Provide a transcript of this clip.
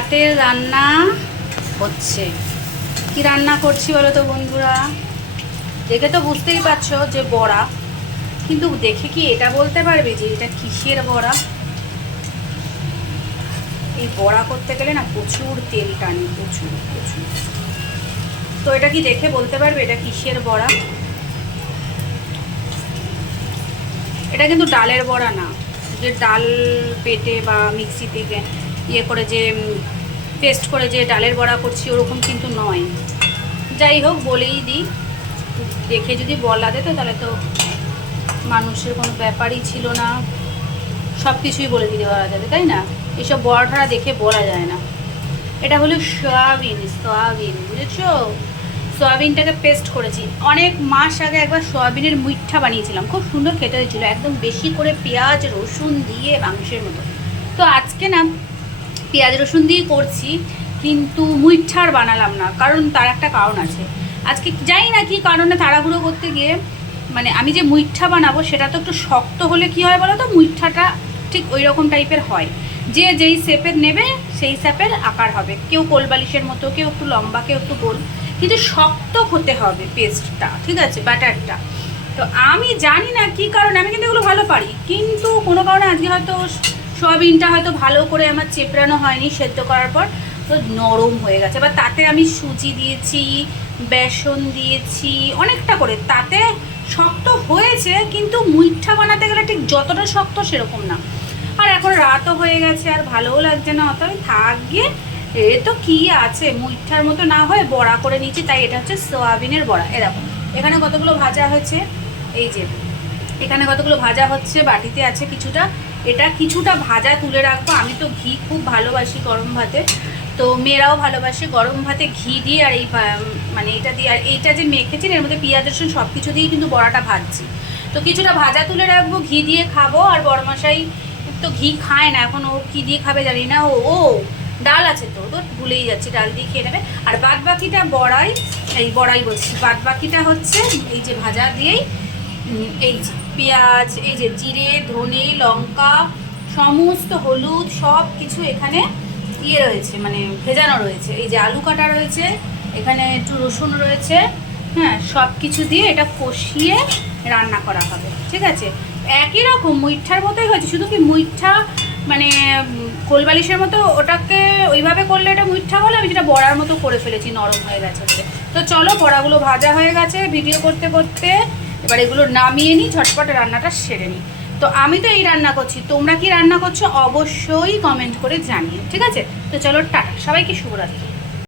রাতের রান্না হচ্ছে। কি রান্না করছি বলো তো বন্ধুরা? দেখে তো বুঝতেই পারছো যে বড়া, কিন্তু দেখে কি এটা বলতে পারবে যে এটা কিসের বড়া? এই বড়া করতে গেলে না প্রচুর তেল টানে, প্রচুর প্রচুর। তো এটা কি দেখে বলতে পারবে এটা কিসের বড়া? এটা কিন্তু ডালের বড়া না, যে ডাল পেটে বা মিক্সিতে ইয়ে করে যে পেস্ট করে যে ডালের বড়া করছি ওরকম কিন্তু নয়। যাই হোক, বলেই দিই, দেখে যদি বলা যেত তাহলে তো মানুষের কোনো ব্যাপারই ছিল না, সব কিছুই বলে দিতে পারা যাবে, তাই না? এসব বড়াটা দেখে বলা যায় না। এটা হলো সয়াবিন, সয়াবিন বুঝেছো? সয়াবিনটাকে পেস্ট করেছি। অনেক মাস আগে একবার সয়াবিনের মুইঠা বানিয়েছিলাম, খুব সুন্দর খেতে হয়েছিল, একদম বেশি করে পেঁয়াজ রসুন দিয়ে মাংসের মতো। তো আজকে না পেঁয়াজ রসুন দিয়ে করছি, কিন্তু মুইঠা আর বানালাম না, কারণ তার একটা কারণ আছে। আজকে জানি না কি কারণে তাড়াহুড়ো করতে গিয়ে, মানে আমি যে মুইঠা বানাবো সেটা তো একটু শক্ত হলে কি হয় বলো তো, মুইঠাটা ঠিক ওই রকম টাইপের হয়, যে যেই শেপের নেবে সেই শেপের আকার হবে। কেউ কোলবালিশের মতো, কেউ একটু লম্বা, কেউ একটু গোল, কিন্তু শক্ত হতে হবে পেস্টটা, ঠিক আছে, ব্যাটারটা। তো আমি জানি না কি কারণে, আমি কিন্তু এগুলো ভালো পারি, কিন্তু কোনো কারণে আজকে হয়তো সয়াবিনটা হয়তো ভালো করে আমার চেপড়ানো হয়নি সেদ্ধ করার পর, তো নরম হয়ে গেছে। এবার তাতে আমি সুজি দিয়েছি, বেসন দিয়েছি অনেকটা করে, তাতে শক্ত হয়েছে, কিন্তু মুইঠা বানাতে গেলে ঠিক যতটা শক্ত সেরকম না। আর এখন রাতও হয়ে গেছে, আর ভালোও লাগছে না অত, থাক গিয়ে, এ তো কি আছে, মুইঠার মতো না হয়ে বড়া করে নিচ্ছি। তাই এটা হচ্ছে সয়াবিনের বড়া। এরকম এখানে কতগুলো ভাজা হয়েছে, এই যে এখানে কতগুলো ভাজা হচ্ছে, বাটিতে আছে কিছুটা। এটা কিছুটা ভাজা তুলে রাখবো। আমি তো ঘি খুব ভালোবাসি গরম ভাতে, তো মেয়েরাও ভালোবাসে গরম ভাতে ঘি দিয়ে, আর এই মানে এটা দিয়ে, আর এইটা যে মেখেছি এর মধ্যে পেঁয়াজ রসুন সব কিছু দিয়েই কিন্তু বড়াটা ভাজছি। তো কিছুটা ভাজা তুলে রাখবো, ঘি দিয়ে খাবো। আর বড়মশাই তো ঘি খায় না, এখন ও কী দিয়ে খাবে জানি না। ও ডাল আছে তো, তো ভুলেই যাচ্ছি, ডাল দিয়ে খেয়ে নেবে। আর বাদ বাকিটা বড়াই, এই বড়াই বলছি, বাদ বাকিটা হচ্ছে এই যে ভাজা দিয়েই, এই যে পেঁয়াজ, এই যে জিরে ধনে লঙ্কা সমস্ত হলুদ সব কিছু এখানে ইয়ে রয়েছে, মানে ভেজানো রয়েছে। এই যে আলু কাটা রয়েছে, এখানে একটু রসুন রয়েছে, হ্যাঁ, সব কিছু দিয়ে এটা কষিয়ে রান্না করা হবে, ঠিক আছে? একই রকম মুইঠার মতোই হয়েছে, শুধু কি মুইঠা মানে কোলবালিশের মতো ওটাকে ওইভাবে করলে এটা মুইঠা বলে, আমি যেটা বড়ার মতো করে ফেলেছি, নরম হয়ে গেছে বলে। তো চলো, বড়াগুলো ভাজা হয়ে গেছে ভিডিও করতে করতে, এবার এগুলো নামিয়ে নিই, ঝটপট রান্নাটা সেরে নিই। তো আমি তো এই রান্না করছি, তোমরা কি রান্না করছো অবশ্যই কমেন্ট করে জানিও, ঠিক আছে? তো চলো, টাটা, সবাইকে শুভরাত্রি।